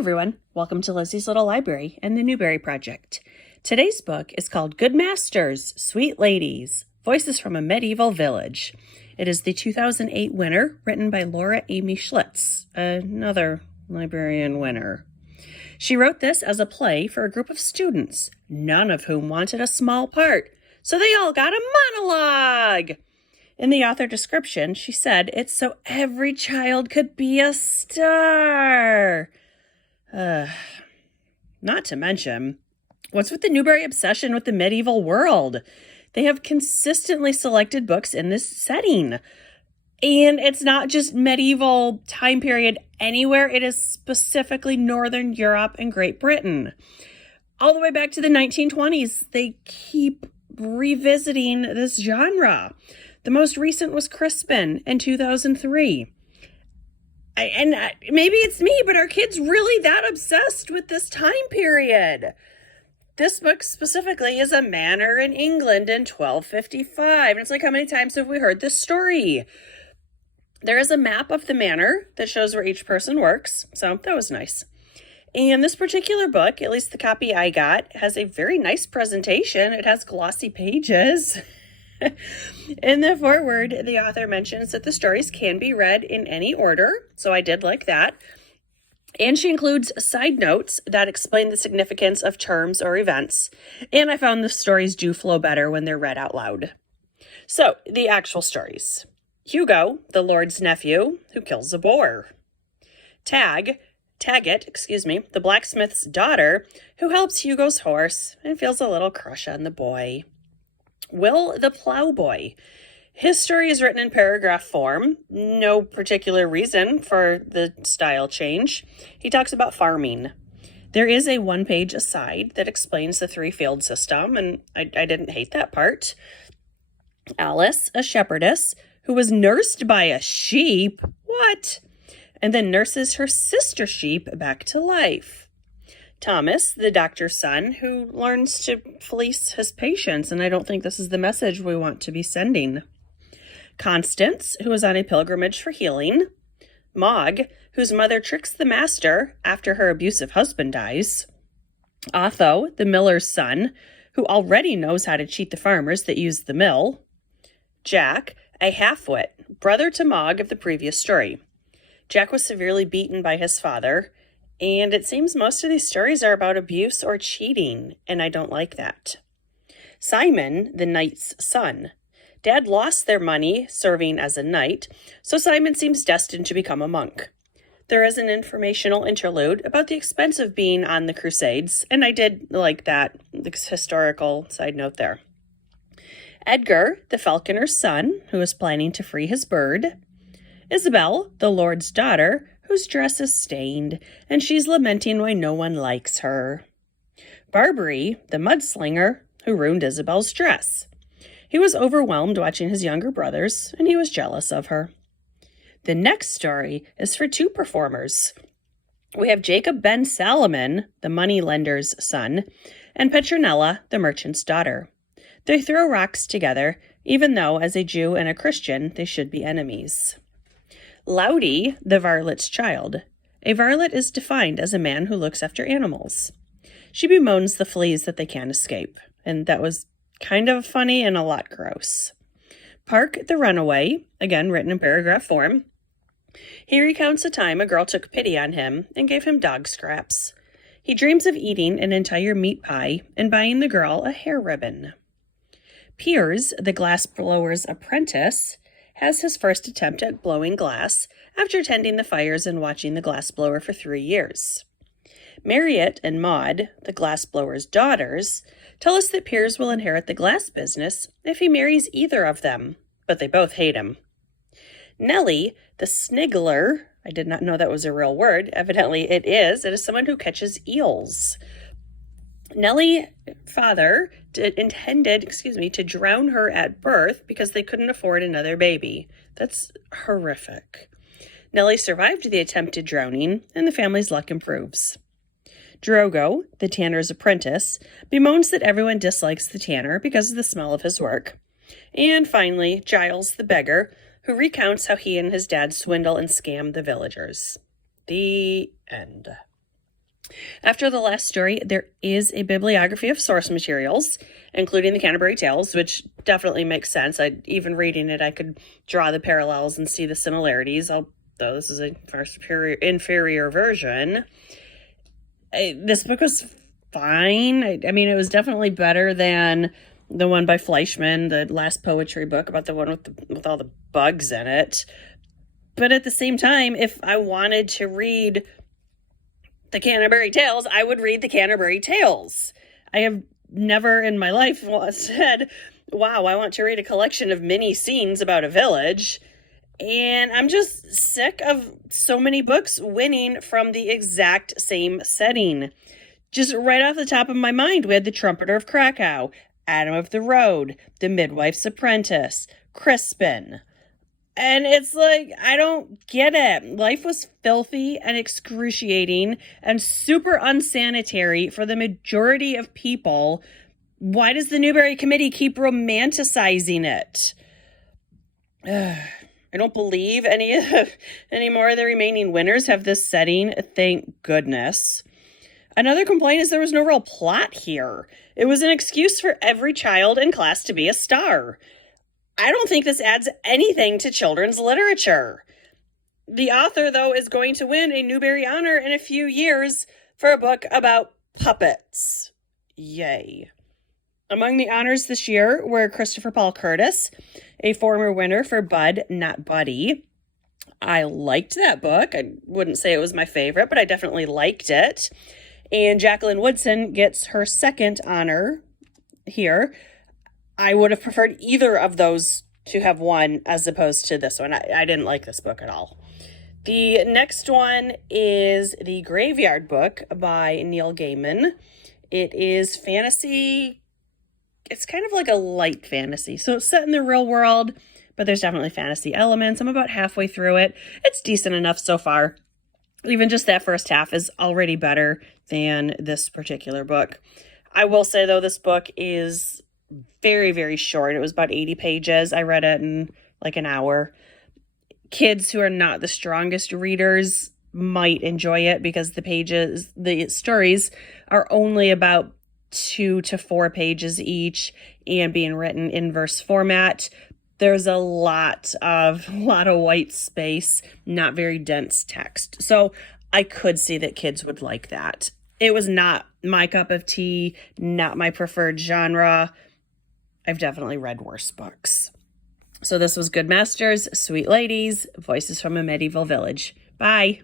everyone, welcome to Lizzie's Little Library and the Newbery Project. Today's book is called Good Masters, Sweet Ladies, Voices from a Medieval Village. It is the 2008 winner, written by Laura Amy Schlitz, another librarian winner. She wrote this as a play for a group of students, none of whom wanted a small part, so they all got a monologue. In the author description, she said it's so every child could be a star. Not to mention, what's with the Newbery obsession with the medieval world? They have consistently selected books in this setting. And it's not just medieval time period anywhere. It is specifically Northern Europe and Great Britain. All the way back to the 1920s, they keep revisiting this genre. The most recent was Crispin in 2003. Maybe it's me, but are kids really that obsessed with this time period? This book specifically is a manor in England in 1255. And it's like, how many times have we heard this story? There is a map of the manor that shows where each person works. So that was nice. And this particular book, at least the copy I got, has a very nice presentation. It has glossy pages. In the foreword, the author mentions that the stories can be read in any order, so I did like that. And she includes side notes that explain the significance of terms or events, and I found the stories do flow better when they're read out loud. So, the actual stories. Hugo, the Lord's nephew, who kills a boar. Taggett, the blacksmith's daughter, who helps Hugo's horse and feels a little crush on the boy. Will, the plowboy. His story is written in paragraph form. No particular reason for the style change. He talks about farming. There is a one-page aside that explains the three-field system, and I didn't hate that part. Alice, a shepherdess, who was nursed by a sheep. What? And then nurses her sister sheep back to life. Thomas, the doctor's son, who learns to fleece his patients, and I don't think this is the message we want to be sending. Constance, who is on a pilgrimage for healing. Maug, whose mother tricks the master after her abusive husband dies. Otho, the miller's son, who already knows how to cheat the farmers that use the mill. Jack, a half-wit, brother to Maug of the previous story. Jack was severely beaten by his father, and it seems most of these stories are about abuse or cheating, and I don't like that. Simon, the knight's son. Dad lost their money serving as a knight, so Simon seems destined to become a monk. There is an informational interlude about the expense of being on the Crusades, and I did like that historical side note there. Edgar, the falconer's son, who is planning to free his bird. Isabel, the Lord's daughter, whose dress is stained, and she's lamenting why no one likes her. Barbary, the mudslinger, who ruined Isabel's dress. He was overwhelmed watching his younger brothers, and he was jealous of her. The next story is for two performers. We have Jacob ben Salomon, the moneylender's son, and Petronella, the merchant's daughter. They throw rocks together, even though, as a Jew and a Christian, they should be enemies. Laudy, the varlet's child. A varlet is defined as a man who looks after animals. She bemoans the fleas that they can't escape, and that was kind of funny and a lot gross. Park, the runaway, again written in paragraph form. He recounts a time a girl took pity on him and gave him dog scraps. He dreams of eating an entire meat pie and buying the girl a hair ribbon. Piers, the glassblower's apprentice, has his first attempt at blowing glass after tending the fires and watching the glassblower for 3 years. Marriott and Maud, the glassblower's daughters, tell us that Piers will inherit the glass business if he marries either of them, but they both hate him. Nellie, the sniggler, I did not know that was a real word. Evidently it is. It is someone who catches eels. Nellie's father intended to drown her at birth because they couldn't afford another baby. That's horrific. Nellie survived the attempted drowning, and the family's luck improves. Drogo, the tanner's apprentice, bemoans that everyone dislikes the tanner because of the smell of his work. And finally, Giles, the beggar, who recounts how he and his dad swindle and scam the villagers. The end. After the last story, there is a bibliography of source materials, including the Canterbury Tales, which definitely makes sense. Even reading it, I could draw the parallels and see the similarities, although this is a far inferior version. This book was fine. I mean, it was definitely better than the one by Fleischman, the last poetry book about the one with all the bugs in it. But at the same time, if I wanted to read the Canterbury Tales, I would read the Canterbury Tales. I have never in my life said, wow, I want to read a collection of mini scenes about a village. And I'm just sick of so many books winning from the exact same setting. Just right off the top of my mind, we had The Trumpeter of Krakow, Adam of the Road, The Midwife's Apprentice, Crispin. And it's like, I don't get it. Life was filthy and excruciating and super unsanitary for the majority of people. Why does the Newbery Committee keep romanticizing it? I don't believe any more of the remaining winners have this setting, thank goodness. Another complaint is there was no real plot here. It was an excuse for every child in class to be a star. I don't think this adds anything to children's literature. The author, though, is going to win a Newbery Honor in a few years for a book about puppets. Yay. Among the honors this year were Christopher Paul Curtis, a former winner for Bud, Not Buddy. I liked that book. I wouldn't say it was my favorite, but I definitely liked it. And Jacqueline Woodson gets her second honor here. I would have preferred either of those to have won as opposed to this one. I didn't like this book at all. The next one is The Graveyard Book by Neil Gaiman. It is fantasy. It's kind of like a light fantasy. So it's set in the real world, but there's definitely fantasy elements. I'm about halfway through it. It's decent enough so far. Even just that first half is already better than this particular book. I will say, though, this book is very, very short. It was about 80 pages. I read it in like an hour. Kids who are not the strongest readers might enjoy it because the stories are only about 2 to 4 pages each and being written in verse format. There's a lot of white space, not very dense text. So I could see that kids would like that. It was not my cup of tea, not my preferred genre. I've definitely read worse books. So this was Good Masters, Sweet Ladies, Voices from a Medieval Village. Bye.